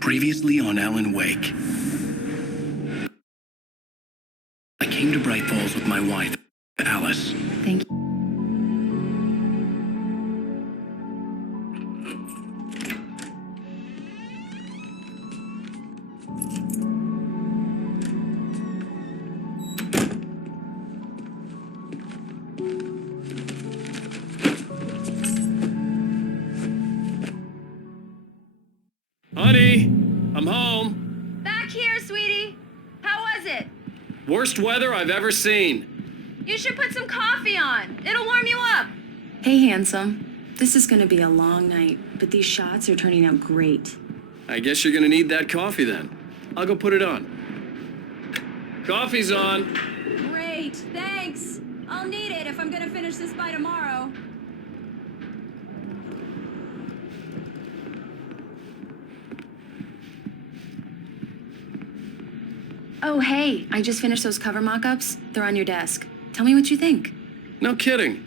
Previously on Alan Wake. I came to Bright Falls with my wife, Alice. Thank you. Honey, I'm home. Back here, sweetie. How was it? Worst weather I've ever seen. You should put some coffee on. It'll warm you up. Hey, handsome. This is gonna be a long night, but these shots are turning out great. I guess you're gonna need that coffee then. I'll go put it on. Coffee's on. Great, thanks. I'll need it if I'm gonna finish this by tomorrow. Oh, hey, I just finished those cover mock-ups. They're on your desk. Tell me what you think. No kidding.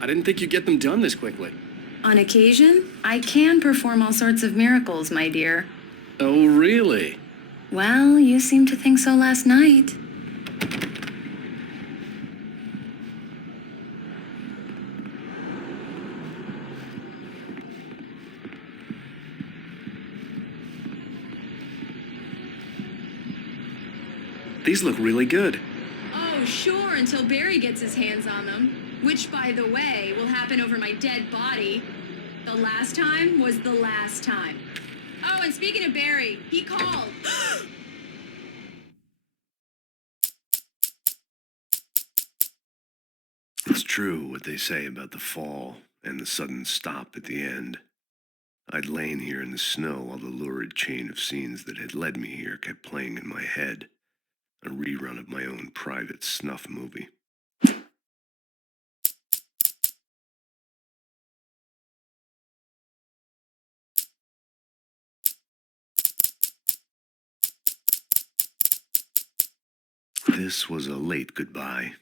I didn't think you'd get them done this quickly. On occasion, I can perform all sorts of miracles, my dear. Oh, really? Well, you seemed to think so last night. These look really good. Oh, sure, until Barry gets his hands on them. Which, by the way, will happen over my dead body. The last time was the last time. Oh, and speaking of Barry, he called. It's true what they say about the fall and the sudden stop at the end. I'd lain here in the snow while the lurid chain of scenes that had led me here kept playing in my head, a rerun of my own private snuff movie. This was a late goodbye.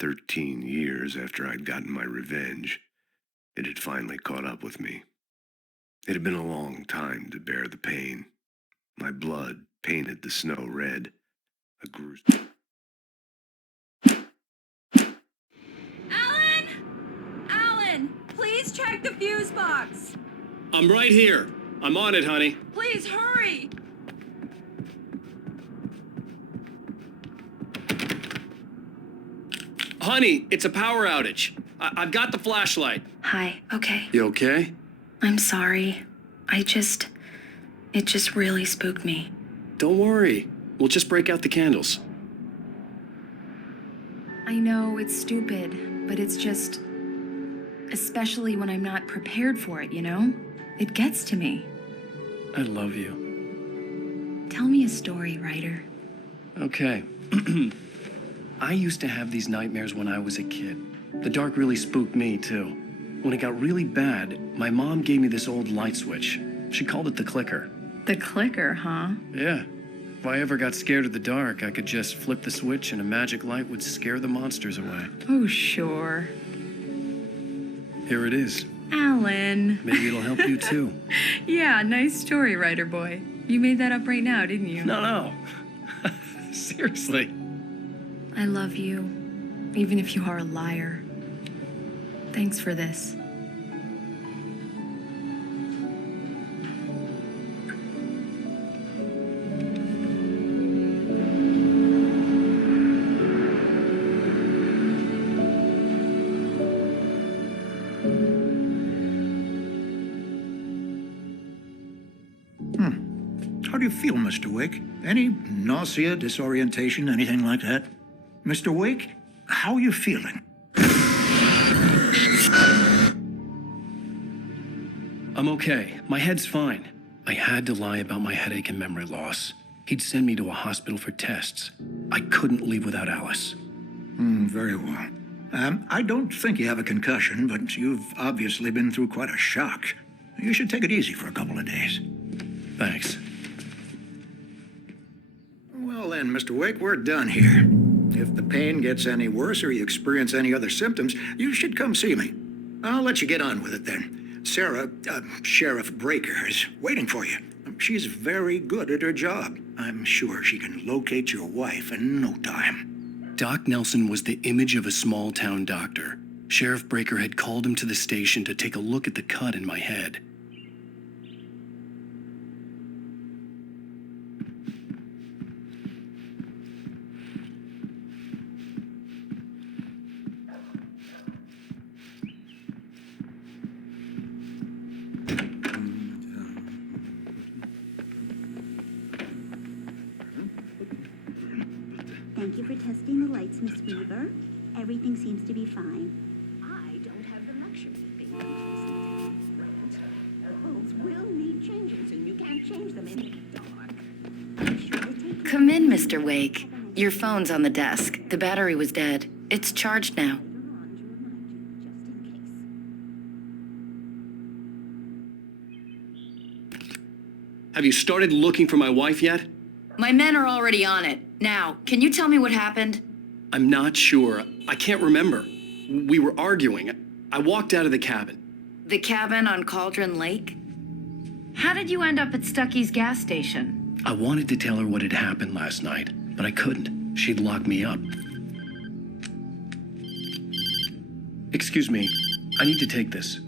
13 years after I'd gotten my revenge, it had finally caught up with me. It had been a long time to bear the pain. My blood painted the snow red. A gruesome... Alan! Alan, please check the fuse box. I'm right here. I'm on it, honey. Please hurry. Honey, it's a power outage. I've got the flashlight. Hi, okay. You okay? I'm sorry. It just really spooked me. Don't worry. We'll just break out the candles. I know it's stupid, but it's just... especially when I'm not prepared for it, you know? It gets to me. I love you. Tell me a story, writer. Okay. I used to have these nightmares when I was a kid. The dark really spooked me, too. When it got really bad, my mom gave me this old light switch. She called it the clicker. The clicker, huh? Yeah. If I ever got scared of the dark, I could just flip the switch and a magic light would scare the monsters away. Oh, sure. Here it is. Alan. Maybe it'll help you, too. Yeah, nice story, writer boy. You made that up right now, didn't you? No. Seriously. I love you, even if you are a liar. Thanks for this. How do you feel, Mr. Wake? Any nausea, disorientation, anything like that? Mr. Wake, how are you feeling? I'm okay. My head's fine. I had to lie about my headache and memory loss. He'd send me to a hospital for tests. I couldn't leave without Alice. Very well. I don't think you have a concussion, but you've obviously been through quite a shock. You should take it easy for a couple of days. Thanks. Well then, Mr. Wake, we're done here. If the pain gets any worse or you experience any other symptoms, you should come see me. I'll let you get on with it then. Sarah, Sheriff Breaker, is waiting for you. She's very good at her job. I'm sure she can locate your wife in no time. Doc Nelson was the image of a small-town doctor. Sheriff Breaker had called him to the station to take a look at the cut in my head. Thank you for testing the lights, Miss Weaver. Everything seems to be fine. I don't have the luxury of being constantly. The bulbs will need changes, and you can't change them in the dark. Be sure to take Come in, Mr. Wake. Your phone's on the desk. The battery was dead. It's charged now. Have you started looking for my wife yet? My men are already on it. Now, can you tell me what happened? I'm not sure. I can't remember. We were arguing. I walked out of the cabin. The cabin on Cauldron Lake? How did you end up at Stucky's gas station? I wanted to tell her what had happened last night, but I couldn't. She'd lock me up. Excuse me. I need to take this.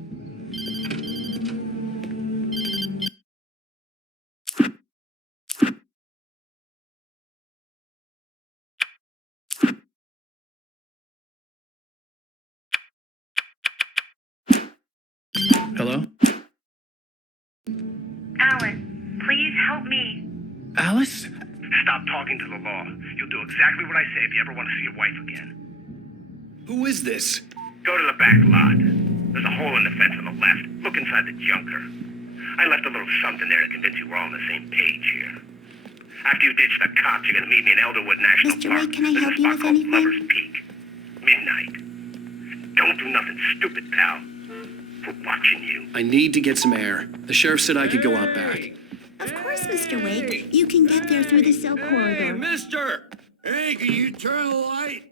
Hello? Alan, please help me. Alice? Stop talking to the law. You'll do exactly what I say if you ever want to see your wife again. Who is this? Go to the back lot. There's a hole in the fence on the left. Look inside the junker. I left a little something there to convince you we're all on the same page here. After you ditch the cops, you're going to meet me in Elderwood National Mr. Park. Wake, can I There's help a you spot with called anything? Lover's Peak. Midnight. Don't do nothing stupid, pal. We're watching you. I need to get some air. The sheriff said I could go out back. Of course, Mr. Wake. You can get there through the cell corridor. Mister! Hey, can you turn the light?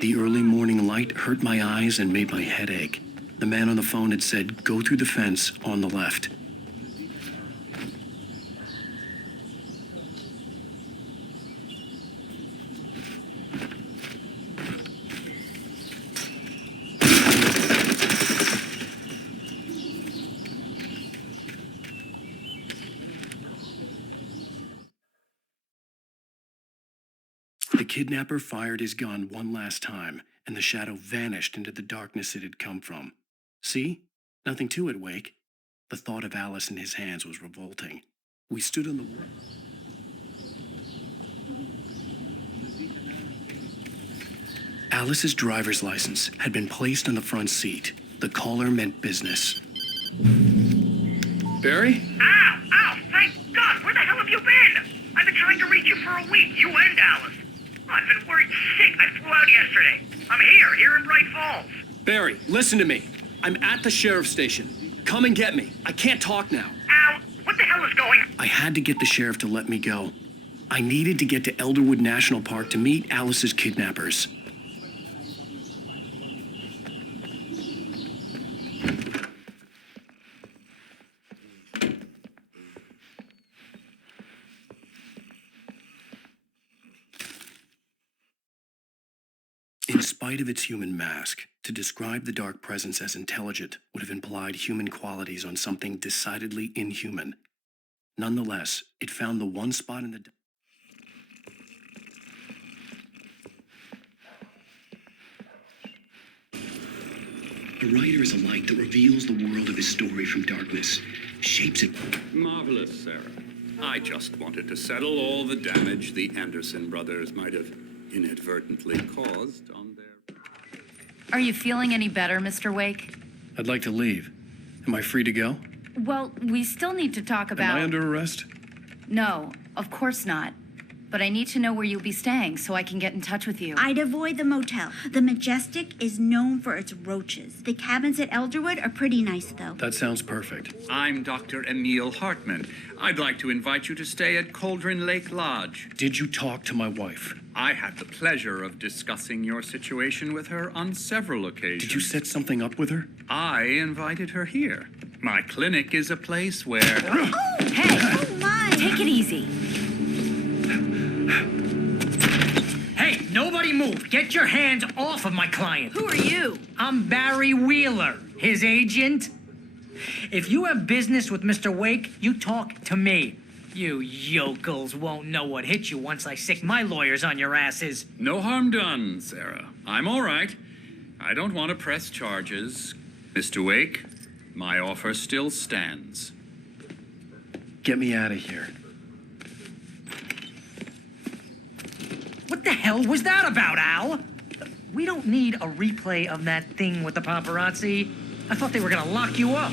The early morning light hurt my eyes and made my head ache. The man on the phone had said, go through the fence on the left. The kidnapper fired his gun one last time, and the shadow vanished into the darkness it had come from. See? Nothing to it, Wake. The thought of Alice in his hands was revolting. We stood on the wall. Alice's driver's license had been placed on the front seat. The caller meant business. Barry? Ow! Ow! Thank God! Where the hell have you been? I've been trying to reach you for a week. You and Alice. Oh, I've been worried sick. I flew out yesterday. I'm here in Bright Falls. Barry, listen to me. I'm at the sheriff's station. Come and get me. I can't talk now. Ow! What the hell is going on? I had to get the sheriff to let me go. I needed to get to Elderwood National Park to meet Alice's kidnappers. In spite of its human mask, to describe the dark presence as intelligent would have implied human qualities on something decidedly inhuman. Nonetheless, it found the one spot in the... A writer is a light that reveals the world of his story from darkness, shapes it... Marvelous, Sarah. I just wanted to settle all the damage the Anderson brothers might have inadvertently caused on their... Are you feeling any better, Mr. Wake? I'd like to leave. Am I free to go? Well, we still need to talk about... Am I under arrest? No, of course not. but I need to know where you'll be staying so I can get in touch with you. I'd avoid the motel. The Majestic is known for its roaches. The cabins at Elderwood are pretty nice, though. That sounds perfect. I'm Dr. Emil Hartman. I'd like to invite you to stay at Cauldron Lake Lodge. Did you talk to my wife? I had the pleasure of discussing your situation with her on several occasions. Did you set something up with her? I invited her here. My clinic is a place where... Oh, hey! Oh, my! Take it easy. Hey, nobody move. Get your hands off of my client. Who are you? I'm Barry Wheeler, his agent. If you have business with Mr. Wake, you talk to me. You yokels won't know what hit you once I sick my lawyers on your asses. No harm done, Sarah. I'm all right. I don't want to press charges. Mr. Wake, my offer still stands. Get me out of here. What the hell was that about, Al? We don't need a replay of that thing with the paparazzi. I thought they were gonna lock you up.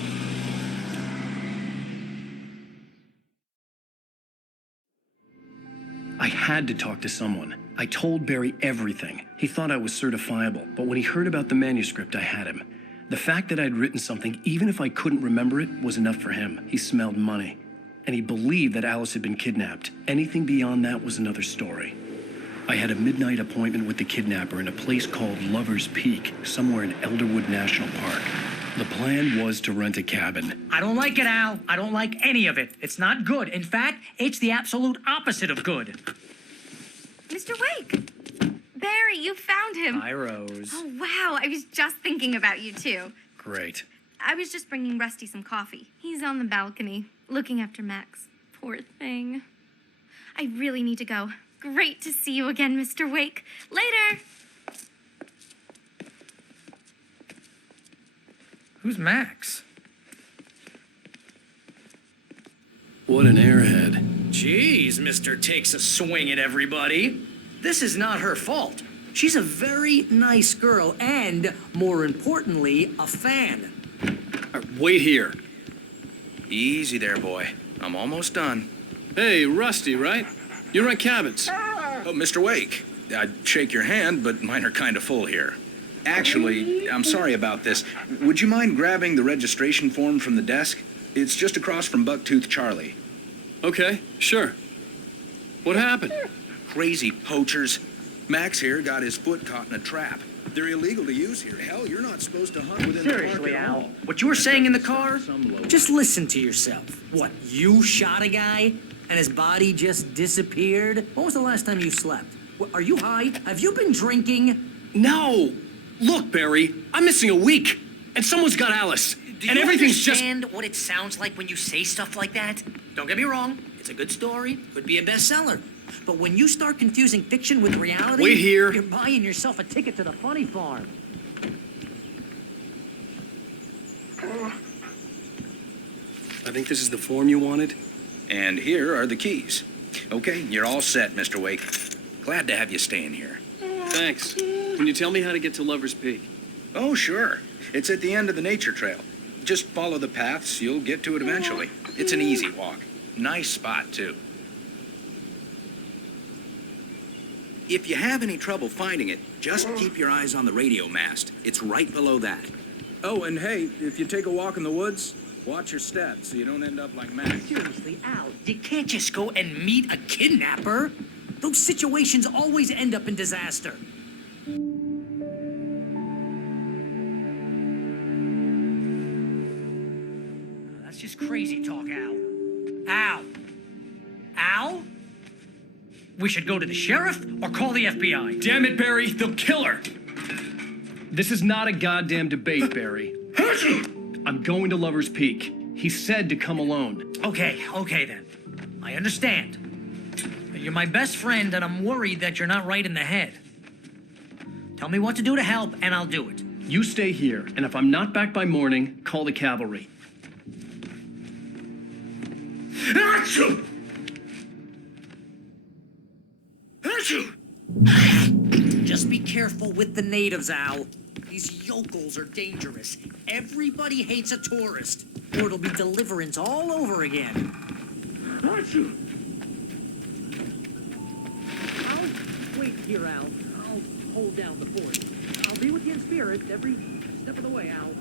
I had to talk to someone. I told Barry everything. He thought I was certifiable, but when he heard about the manuscript, I had him. The fact that I'd written something, even if I couldn't remember it, was enough for him. He smelled money. And he believed that Alice had been kidnapped. Anything beyond that was another story. I had a midnight appointment with the kidnapper in a place called Lover's Peak, somewhere in Elderwood National Park. The plan was to rent a cabin. I don't like it, Al. I don't like any of it. It's not good. In fact, it's the absolute opposite of good. Mr. Wake! Barry, you found him. Hi, Rose. Oh, wow. I was just thinking about you, too. Great. I was just bringing Rusty some coffee. He's on the balcony, looking after Max. Poor thing. I really need to go. Great to see you again, Mr. Wake. Later! Who's Max? What an airhead. Jeez, Mr. Takes a Swing at everybody. This is not her fault. She's a very nice girl and, more importantly, a fan. Wait here. Easy there, boy. I'm almost done. Hey, Rusty, right? You rent cabins. Oh, Mr. Wake. I'd shake your hand, but mine are kind of full here. Actually, I'm sorry about this. Would you mind grabbing the registration form from the desk? It's just across from Bucktooth Charlie. Okay, sure. What happened? Crazy poachers. Max here got his foot caught in a trap. They're illegal to use here. Hell, you're not supposed to hunt within Seriously, the park at all. Al, what you were saying in the car? Just listen to yourself. What, you shot a guy and his body just disappeared? When was the last time you slept? What, are you high? Have you been drinking? No! Look, Barry, I'm missing a week, and someone's got Alice. Do and you everything's understand what it sounds like when you say stuff like that? Don't get me wrong, it's a good story, could be a bestseller. But when you start confusing fiction with reality, Wait here. You're buying yourself a ticket to the funny farm. I think this is the form you wanted. And here are the keys. Okay, you're all set, Mr. Wake. Glad to have you staying here. Thanks. Can you tell me how to get to Lover's Peak? Oh, sure. It's at the end of the nature trail. Just follow the paths, you'll get to it eventually. It's an easy walk. Nice spot, too. If you have any trouble finding it, just keep your eyes on the radio mast. It's right below that. Oh, and hey, if you take a walk in the woods, watch your steps so you don't end up like Max. Seriously, Al, you can't just go and meet a kidnapper. Those situations always end up in disaster. That's just crazy talk, Al. Al? Al? We should go to the sheriff or call the FBI. Damn it, Barry, they'll kill her. This is not a goddamn debate, Barry. I'm going to Lover's Peak. He said to come alone. Okay then. I understand. You're my best friend, and I'm worried that you're not right in the head. Tell me what to do to help, and I'll do it. You stay here, and if I'm not back by morning, call the cavalry. Achoo! Just be careful with the natives, Al. These yokels are dangerous. Everybody hates a tourist, or it'll be Deliverance all over again. Here, Al. I'll hold down the fort. I'll be with you in spirit every step of the way, Al.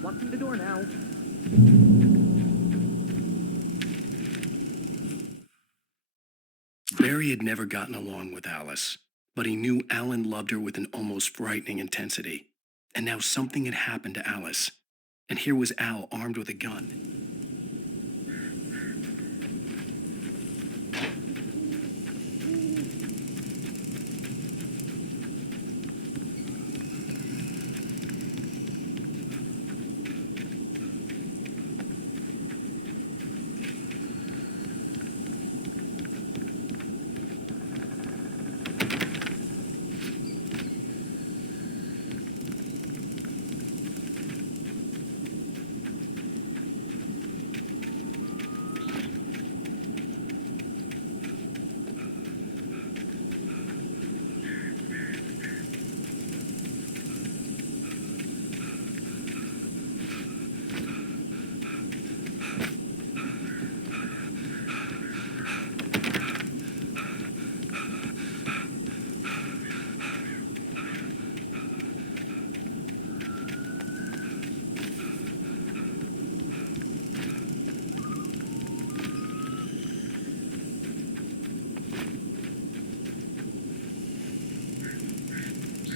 Locking the door now. Barry had never gotten along with Alice, but he knew Alan loved her with an almost frightening intensity. And now something had happened to Alice, and here was Al armed with a gun.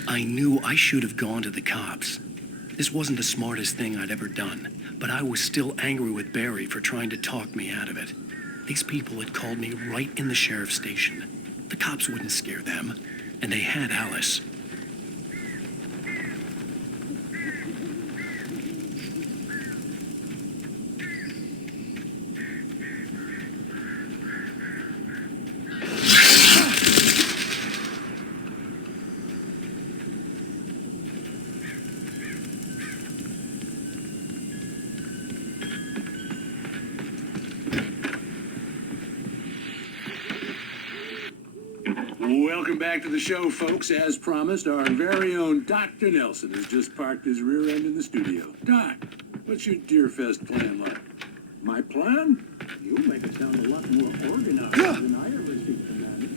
I knew I should have gone to the cops. This wasn't the smartest thing I'd ever done, but I was still angry with Barry for trying to talk me out of it. These people had called me right in the sheriff's station. The cops wouldn't scare them, and they had Alice. Welcome back to the show, folks. As promised, our very own Dr. Nelson has just parked his rear end in the studio. Doc, what's your Deerfest plan like? My plan? You make it sound a lot more organized than I ever seem to manage.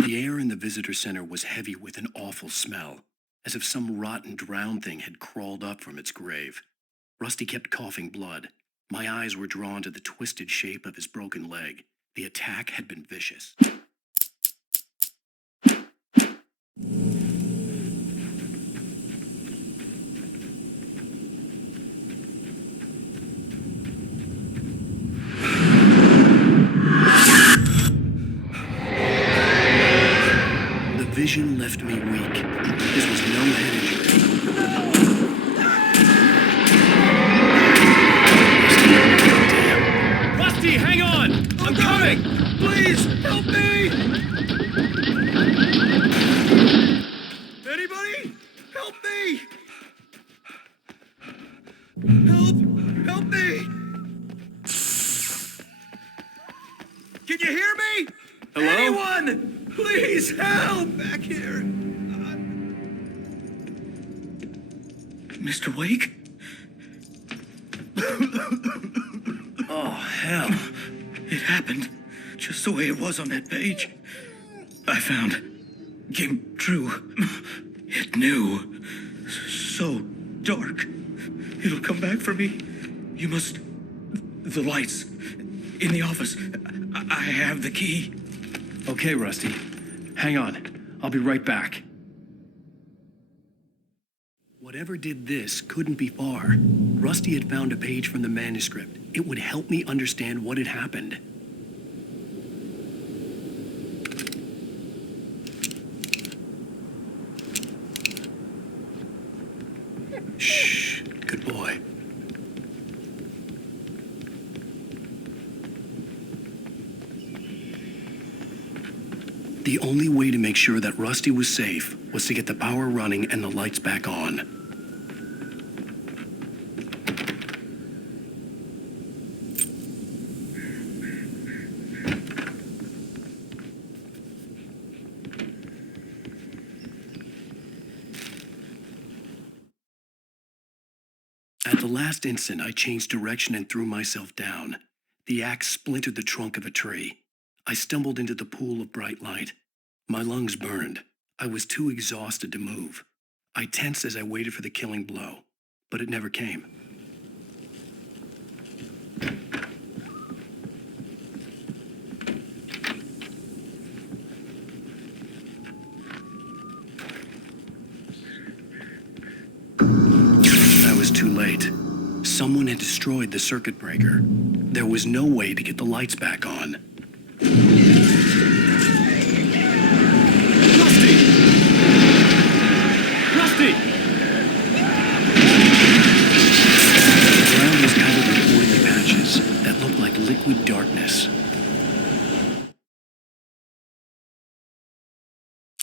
The air in the visitor center was heavy with an awful smell, as if some rotten drowned thing had crawled up from its grave. Rusty kept coughing blood. My eyes were drawn to the twisted shape of his broken leg. The attack had been vicious. Vision left me weak. This was no head injury. Damn. Rusty, hang on! I'm coming! Please, help me! Anybody? Help me! Help me! Can you hear me? Hello? Anyone! Please help! Back here! Mr. Wake? Oh, hell. It happened just the way it was on that page. I found. Came true. It knew. So dark. It'll come back for me. You must. The lights. In the office. I have the key. Okay, Rusty. Hang on. I'll be right back. Whatever did this couldn't be far. Rusty had found a page from the manuscript. It would help me understand what had happened. Shh. Good The only way to make sure that Rusty was safe was to get the power running and the lights back on. At the last instant, I changed direction and threw myself down. The axe splintered the trunk of a tree. I stumbled into the pool of bright light. My lungs burned. I was too exhausted to move. I tensed as I waited for the killing blow, but it never came. I was too late. Someone had destroyed the circuit breaker. There was no way to get the lights back on. Rusty! The ground was covered with oily patches that looked like liquid darkness.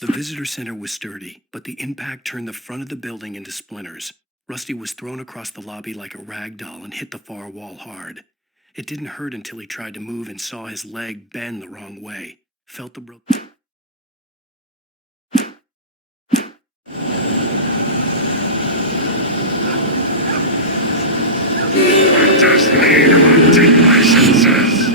The visitor center was sturdy, but the impact turned the front of the building into splinters. Rusty was thrown across the lobby like a rag doll and hit the far wall hard. It didn't hurt until he tried to move and saw his leg bend the wrong way. Felt the I just need hunting licenses.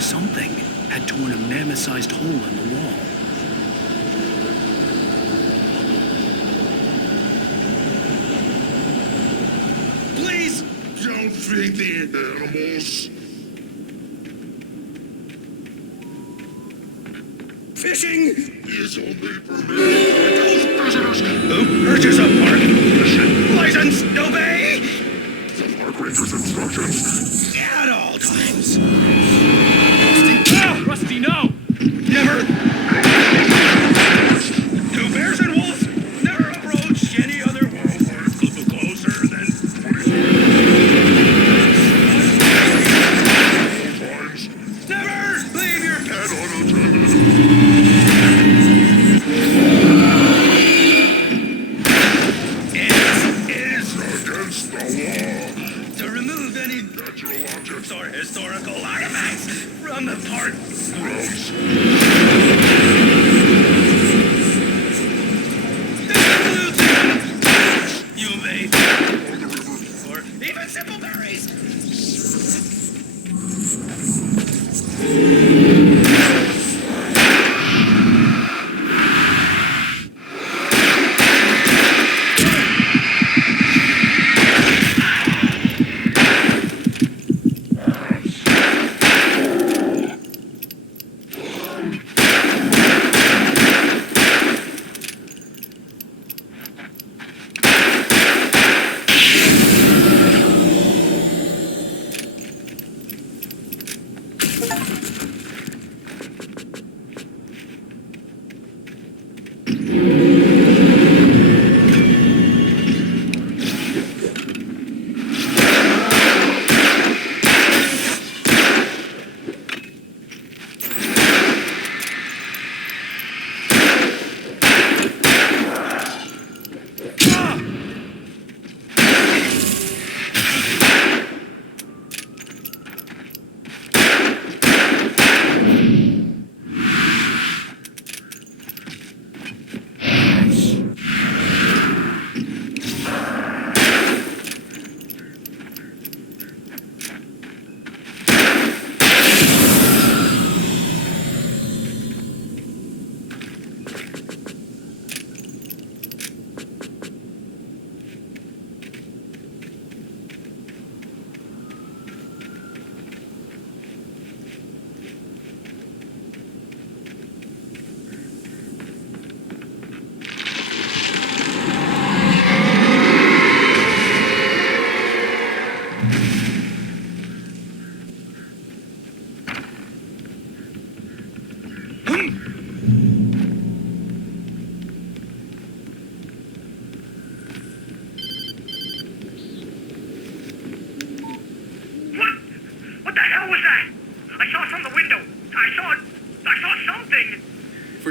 Something had torn a mammoth-sized hole in the wall. Please don't feed the animals. Fishing is only permitted by those prisoners who purchase a park license, obey the park ranger's instructions. at all times. Rusty, no! Never. Do bears and wolves never approach any other wildlife closer than never leave your pet unattended. It is against the law to remove any natural objects or historical artifacts from the park. Gross. You may, or even simple berries.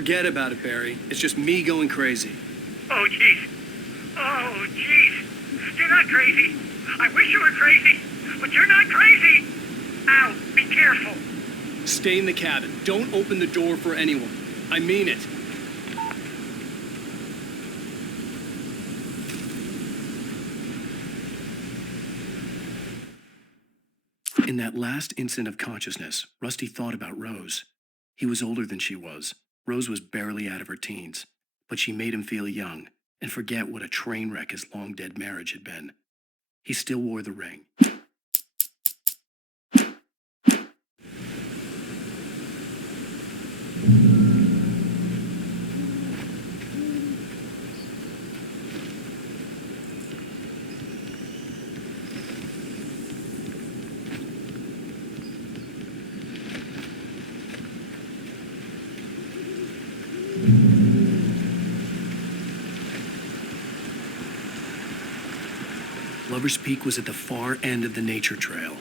Forget about it, Barry. It's just me going crazy. Oh, jeez. Oh, jeez. You're not crazy. I wish you were crazy, but you're not crazy. Ow, be careful. Stay in the cabin. Don't open the door for anyone. I mean it. In that last instant of consciousness, Rusty thought about Rose. He was older than she was. Rose was barely out of her teens, but she made him feel young and forget what a train wreck his long-dead marriage had been. He still wore the ring. Lover's Peak was at the far end of the nature trail.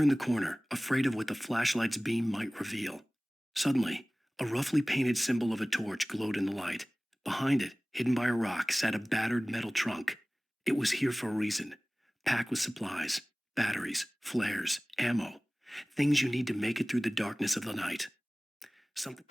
turned the corner, afraid of what the flashlight's beam might reveal. Suddenly, a roughly painted symbol of a torch glowed in the light. Behind it, hidden by a rock, sat a battered metal trunk. It was here for a reason, packed with supplies, batteries, flares, ammo, things you need to make it through the darkness of the night. Something...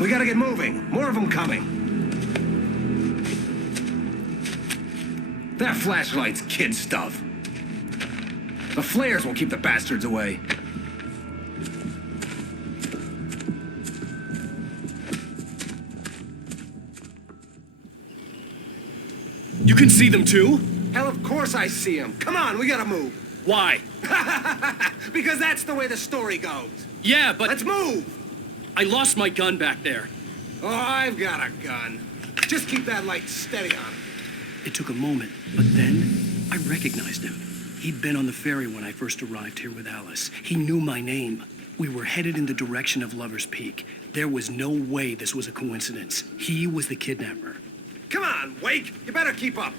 We gotta get moving. More of them coming. That flashlight's kid stuff. The flares will keep the bastards away. You can see them too? Hell, of course I see him. Come on, we gotta move. Why? Because that's the way the story goes. Yeah, but... Let's move! I lost my gun back there. Oh, I've got a gun. Just keep that light steady on. It took a moment, but then I recognized him. He'd been on the ferry when I first arrived here with Alice. He knew my name. We were headed in the direction of Lover's Peak. There was no way this was a coincidence. He was the kidnapper. Come on, Wake. You better keep up.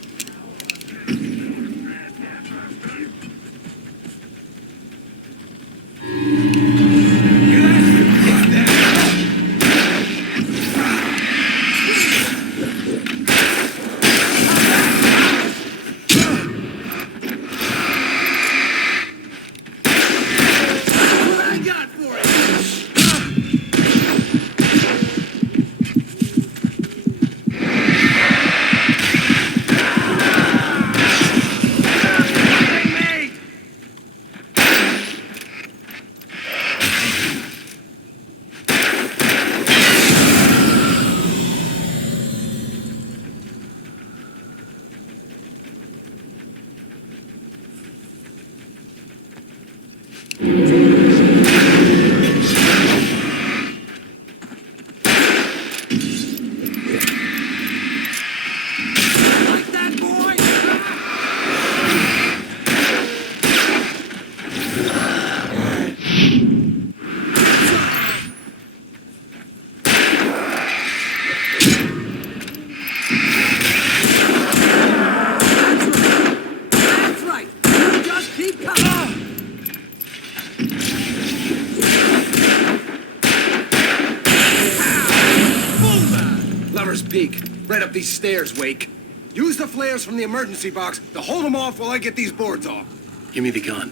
Peak. Right up these stairs, Wake. Use the flares from the emergency box to hold them off while I get these boards off. Give me the gun.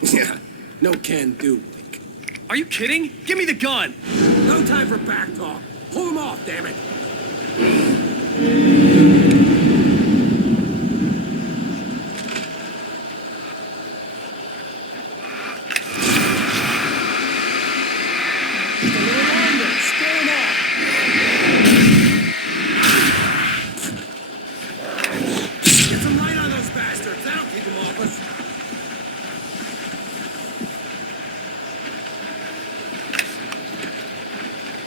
Yeah, no can do, Wake. Are you kidding? Give me the gun! No time for back talk. Pull them off, damn it.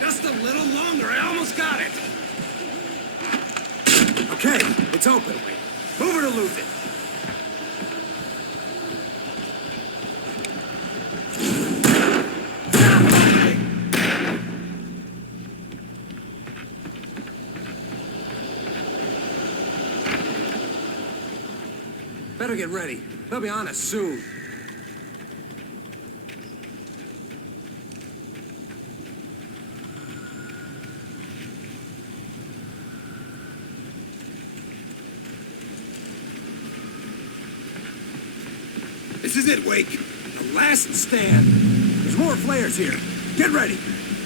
Just a little longer. I almost got it. Okay, it's open. Move it or lose it. Better get ready. They'll be on us soon. This is it, Wake. The last stand. There's more flares here. Get ready.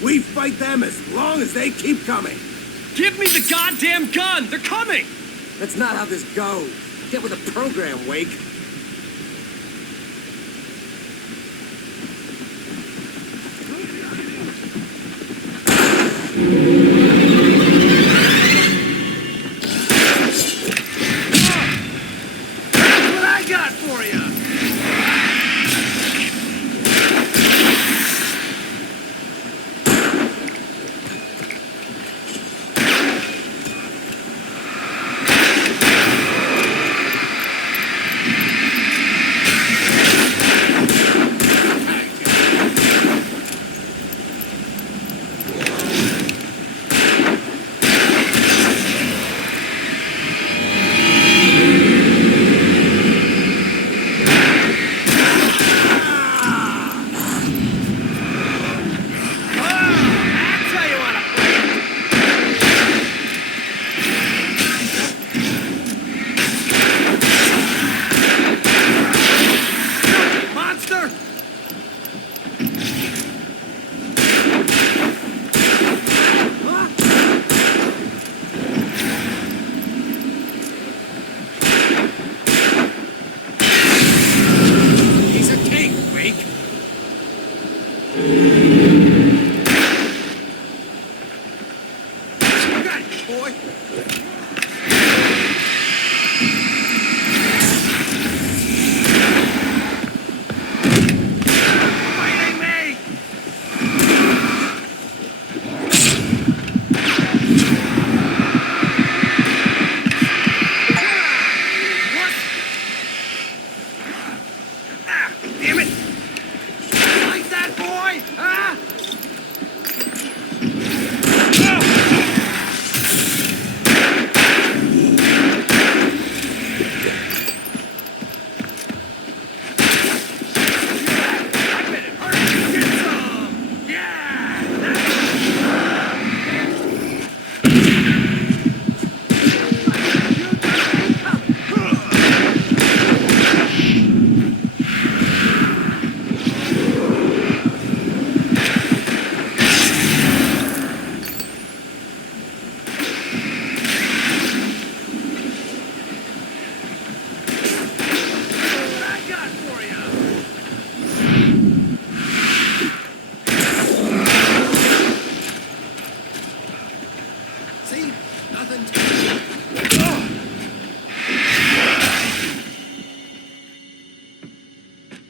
We fight them as long as they keep coming. Give me the goddamn gun! They're coming! That's not how this goes. Get with the program, Wake. That's what I got for you.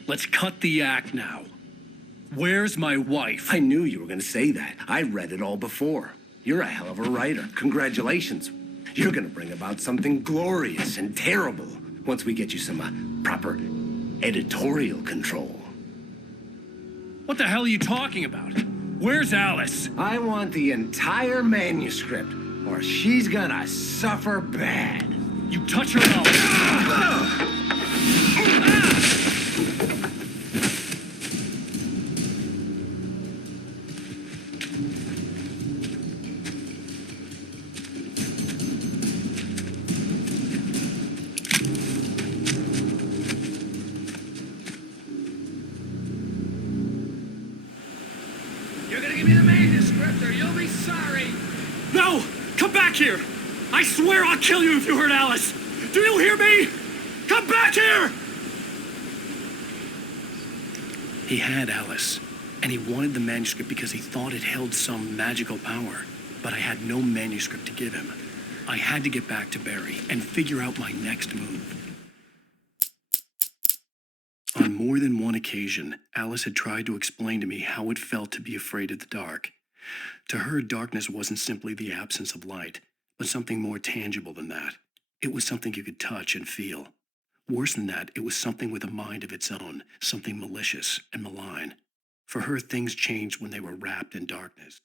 Let's cut the act now. Where's my wife? I knew you were going to say that. I read it all before. You're a hell of a writer. Congratulations. You're going to bring about something glorious and terrible once we get you some proper editorial control. What the hell are you talking about? Where's Alice? I want the entire manuscript, or she's gonna suffer bad. You touch her mouth. You're gonna give me the manuscript, or you'll be sorry. No! Come back here! I swear I'll kill you if you hurt Alice! Do you hear me? Come back here! He had Alice, and he wanted the manuscript because he thought it held some magical power. But I had no manuscript to give him. I had to get back to Barry and figure out my next move. On more than one occasion, Alice had tried to explain to me how it felt to be afraid of the dark. To her, darkness wasn't simply the absence of light, but something more tangible than that. It was something you could touch and feel. Worse than that, it was something with a mind of its own, something malicious and malign. For her, things changed when they were wrapped in darkness.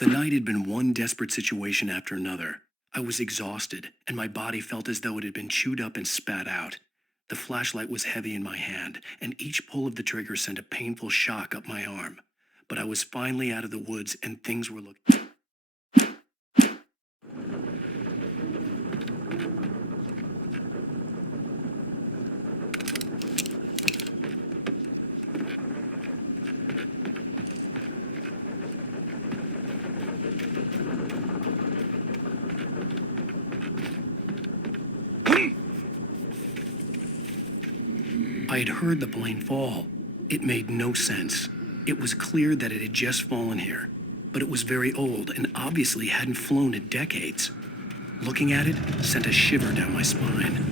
The night had been one desperate situation after another. I was exhausted, and my body felt as though it had been chewed up and spat out. The flashlight was heavy in my hand, and each pull of the trigger sent a painful shock up my arm. But I was finally out of the woods, and things were looking... I had heard the plane fall. It made no sense. It was clear that it had just fallen here, but it was very old and obviously hadn't flown in decades. Looking at it sent a shiver down my spine.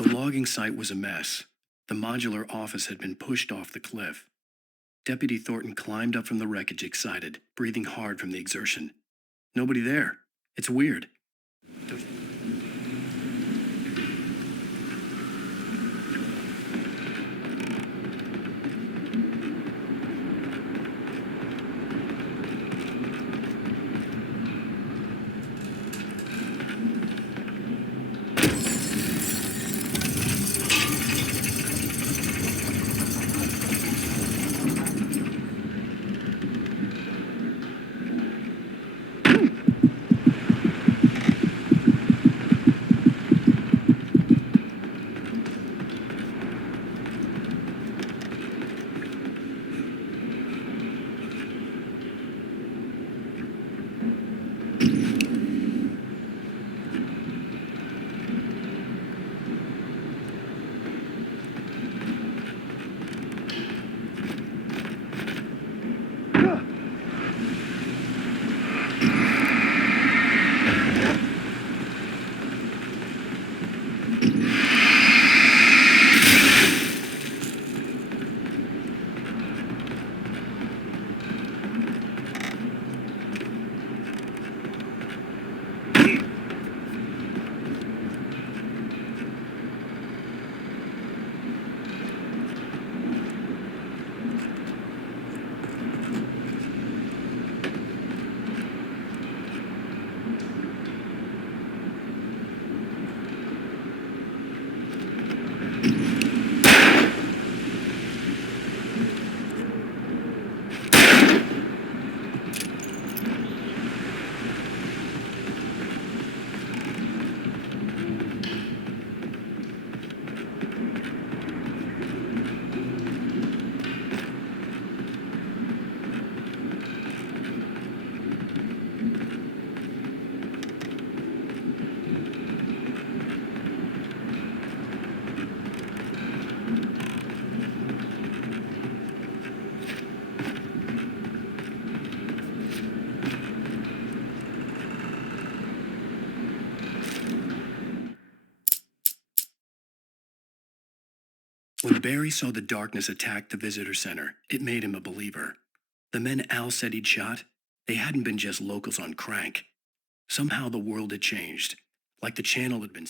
The logging site was a mess. The modular office had been pushed off the cliff. Deputy Thornton climbed up from the wreckage excited, breathing hard from the exertion. Nobody there. It's weird. When Barry saw the darkness attack the visitor center, it made him a believer. The men Al said he'd shot, they hadn't been just locals on crank. Somehow the world had changed, like the channel had been...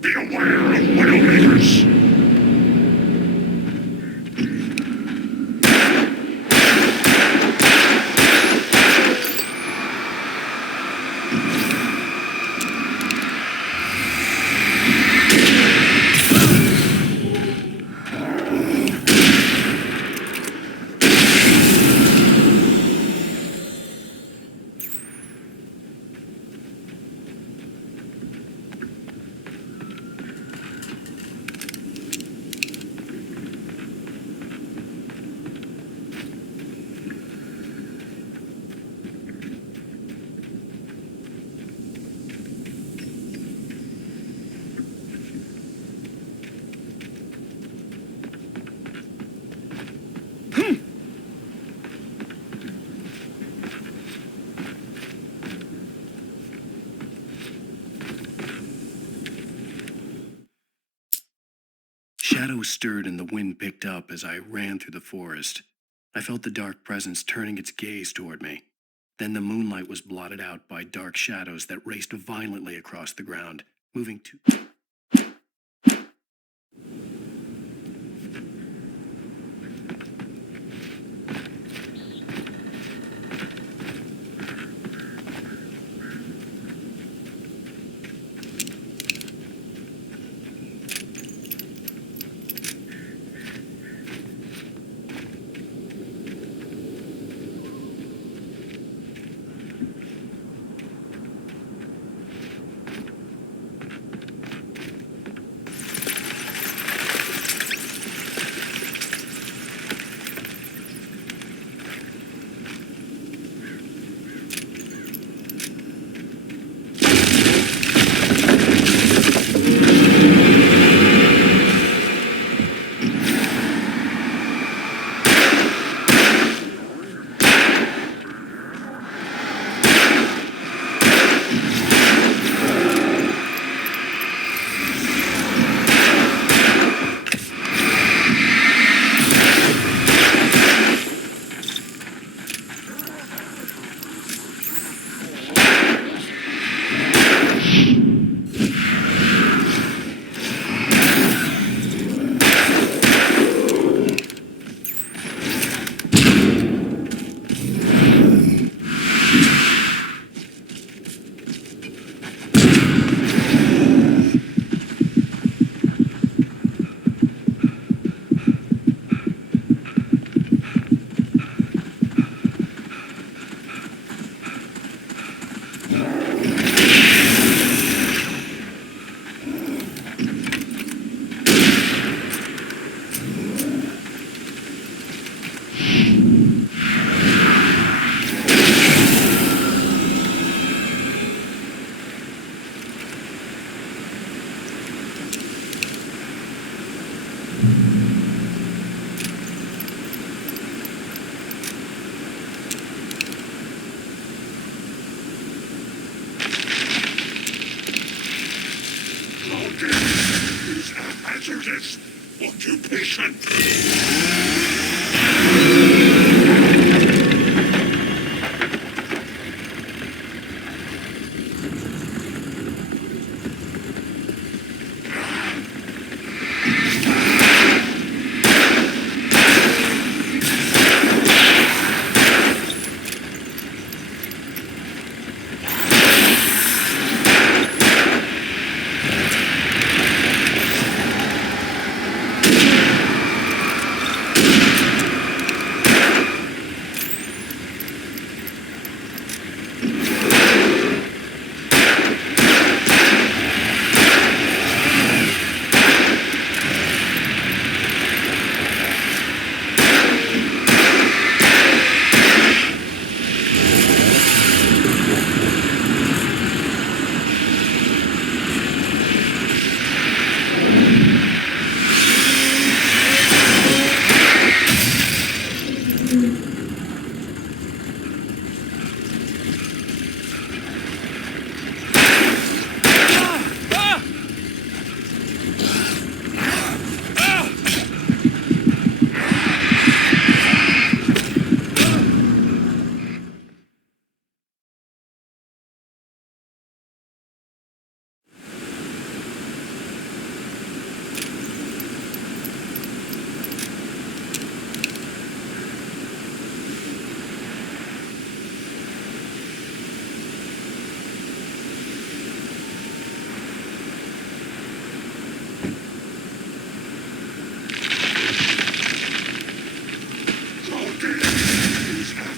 Beware of Widowmakers! Shadows stirred and the wind picked up as I ran through the forest. I felt the dark presence turning its gaze toward me. Then the moonlight was blotted out by dark shadows that raced violently across the ground, moving too is a hazardous occupation.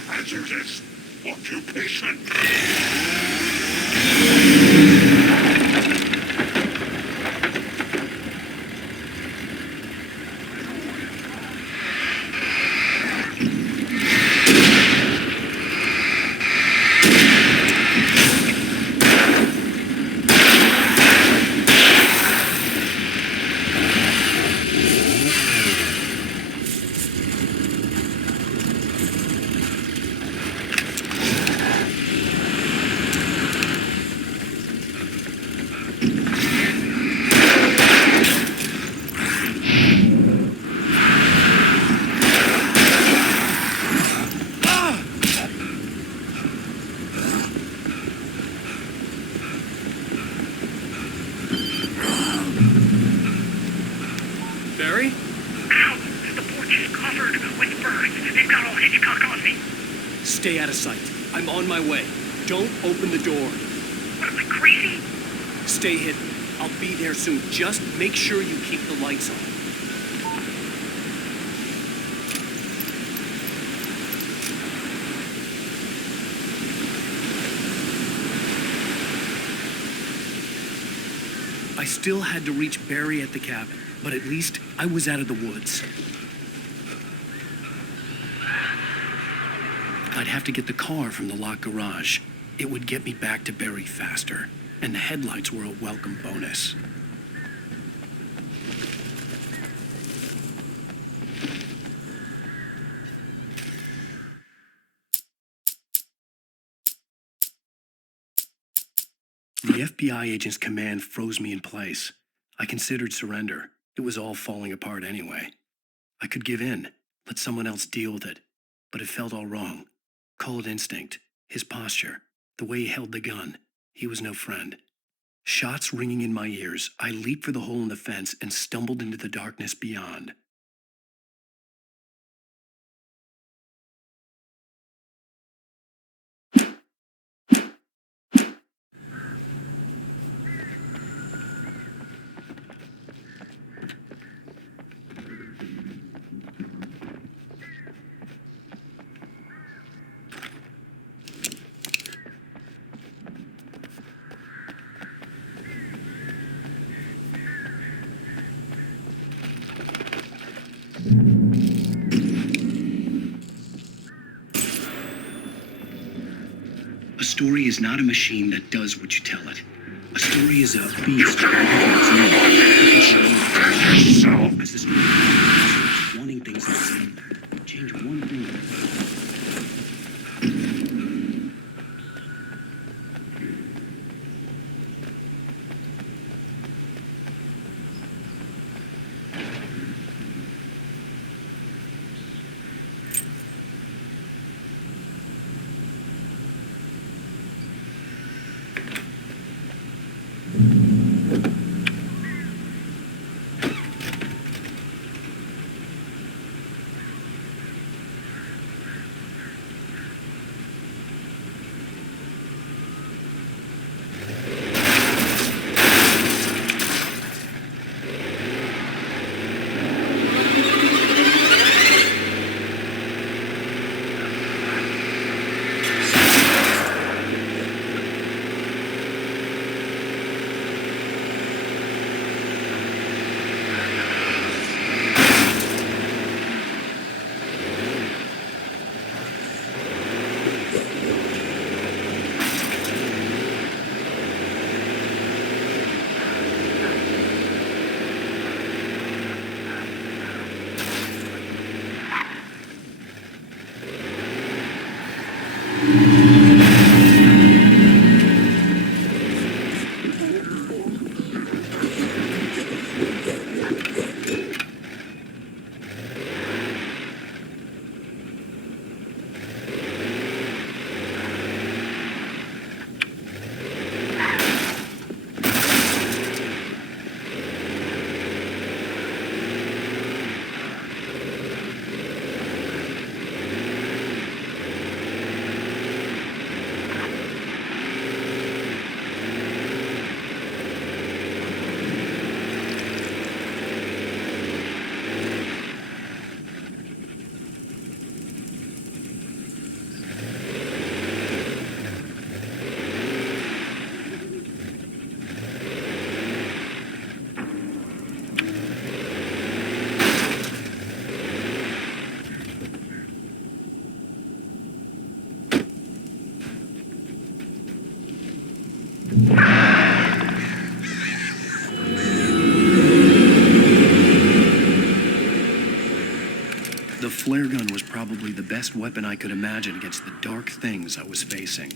Hazardous occupation. Barry? Ow! The porch is covered with birds. They've got all Hitchcock on me. Stay out of sight. I'm on my way. Don't open the door. What, am I crazy? Stay hidden. I'll be there soon. Just make sure you keep the lights on. I still had to reach Barry at the cabin, but at least I was out of the woods. I'd have to get the car from the locked garage. It would get me back to Barry faster, and the headlights were a welcome bonus. The FBI agent's command froze me in place. I considered surrender. It was all falling apart anyway. I could give in, let someone else deal with it. But it felt all wrong. Call it instinct, his posture, the way he held the gun. He was no friend. Shots ringing in my ears, I leaped for the hole in the fence and stumbled into the darkness beyond. A story is not a machine that does what you tell it. A story is a beast as the story goes, wanting things the same. Change one thing. best weapon I could imagine against the dark things I was facing.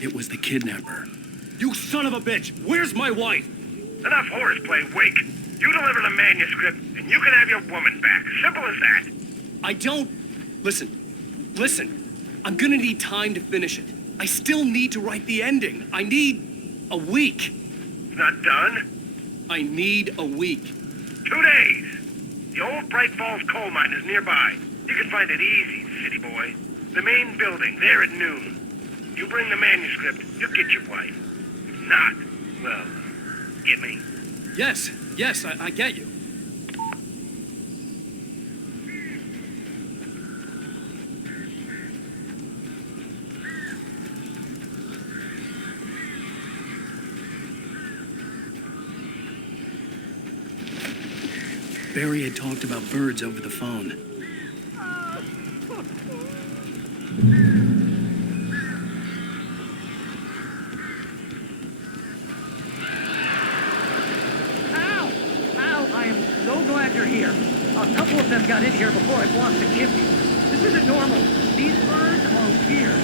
It was the kidnapper. You son of a bitch! Where's my wife? Enough horseplay, Wake. You deliver the manuscript, and you can have your woman back. Simple as that. I don't... Listen. I'm gonna need time to finish it. I still need to write the ending. I need a week. It's not done? I need a week. 2 days. The old Bright Falls coal mine is nearby. You can find it easy, city boy. The main building, there at noon. You bring the manuscript, you'll get your wife. If not, well, get me. Yes, I get you. Barry had talked about birds over the phone. I am so glad you're here. A couple of them got in here before I blocked the chimney. This isn't normal. These birds are weird.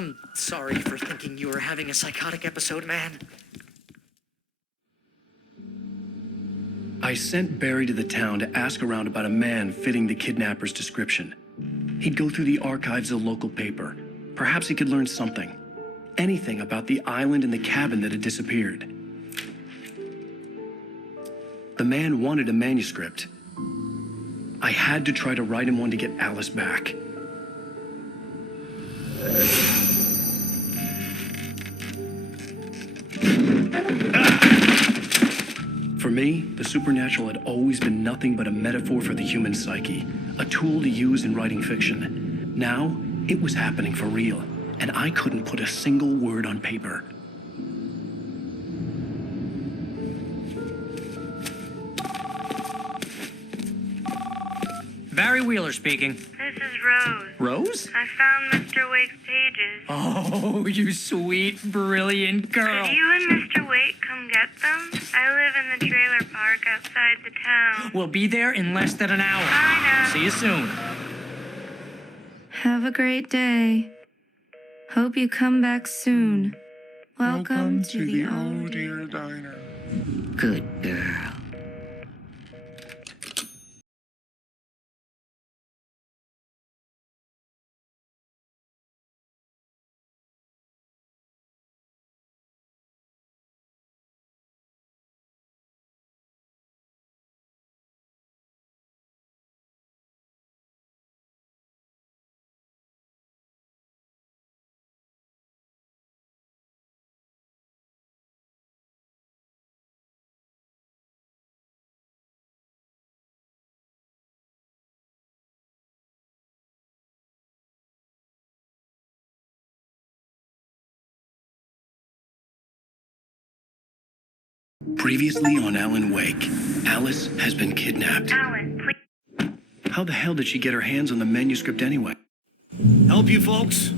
I'm sorry for thinking you were having a psychotic episode, man. I sent Barry to the town to ask around about a man fitting the kidnapper's description. He'd go through the archives of the local paper. Perhaps he could learn something. Anything about the island and the cabin that had disappeared. The man wanted a manuscript. I had to try to write him one to get Alice back. For me, the supernatural had always been nothing but a metaphor for the human psyche, a tool to use in writing fiction. Now, it was happening for real, and I couldn't put a single word on paper. Barry Wheeler speaking. This is Rose. Rose? I found Mr. Wake's pages. Oh, you sweet, brilliant girl. Could you and Mr. Wake come get them? I live in the trailer park outside the town. We'll be there in less than an hour. Bye now. See you soon. Have a great day. Hope you come back soon. Welcome to the Oh Dear Diner. Good girl. Previously on Alan Wake, Alice has been kidnapped. Alan, please. How the hell did she get her hands on the manuscript anyway? Help you folks?